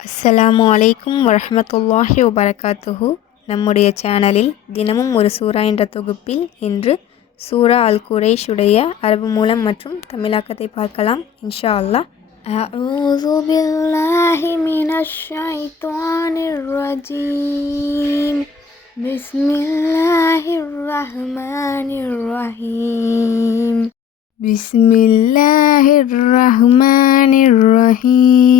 அஸ்ஸலாமு அலைக்கும் வரஹமத்துல்லாஹி வபரகாத்துஹு நம்முடைய சேனலில் தினமும் ஒரு சூரா என்ற தொகுப்பில் இன்று சூரா அல் குரைஷுடைய அரபு மூலம் மற்றும் தமிழாக்கத்தை பார்க்கலாம் இன்ஷா அல்லாஹ் أعوذ بالله من الشيطان الرجيم بسم الله الرحمن الرحيم بسم الله الرحمن الرحيم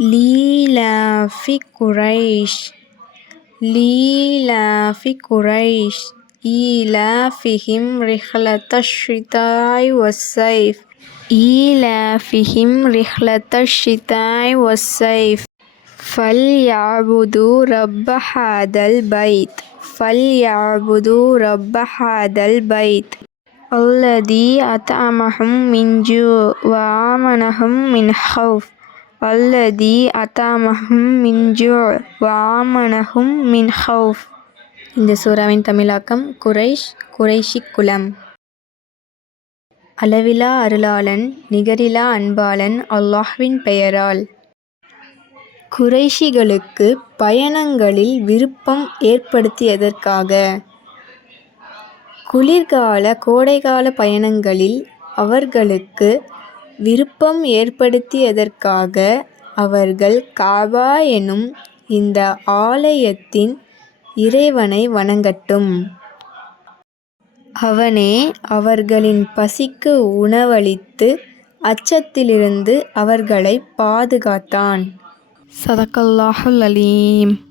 لإيلاف قريش. لإيلاف قريش. إيلافهم رحلة الشتاء والصيف. إيلافهم رحلة الشتاء والصيف. فليعبدوا رب هذا البيت. فليعبدوا رب هذا البيت. الذي أطعمهم من جوع وآمنهم من خوف. அல்லதி அத்தாமஹும் மின்ஜோ வாமனஹும் மின் ஹவுஃப் இந்த சூறாவின் தமிழாக்கம் குரைஷ் குரைஷி குலம் அளவிலா அருளாளன் நிகரிலா அன்பாளன் அல்லாஹ்வின் பெயரால். குறைஷிகளுக்கு பயணங்களில் விருப்பம் ஏற்படுத்தியதற்காக. குளிர்கால கோடைகால பயணங்களில் அவர்களுக்கு விருப்பம் ஏற்படுத்தியதற்காக அவர்கள் காபா எனும் இந்த ஆலயத்தின் இறைவனை வணங்கட்டும். அவனே அவர்களின் பசிக்கு உணவளித்து அச்சத்திலிருந்து அவர்களை பாதுகாத்தான். சதக்கல்லாஹுல் அலீம்.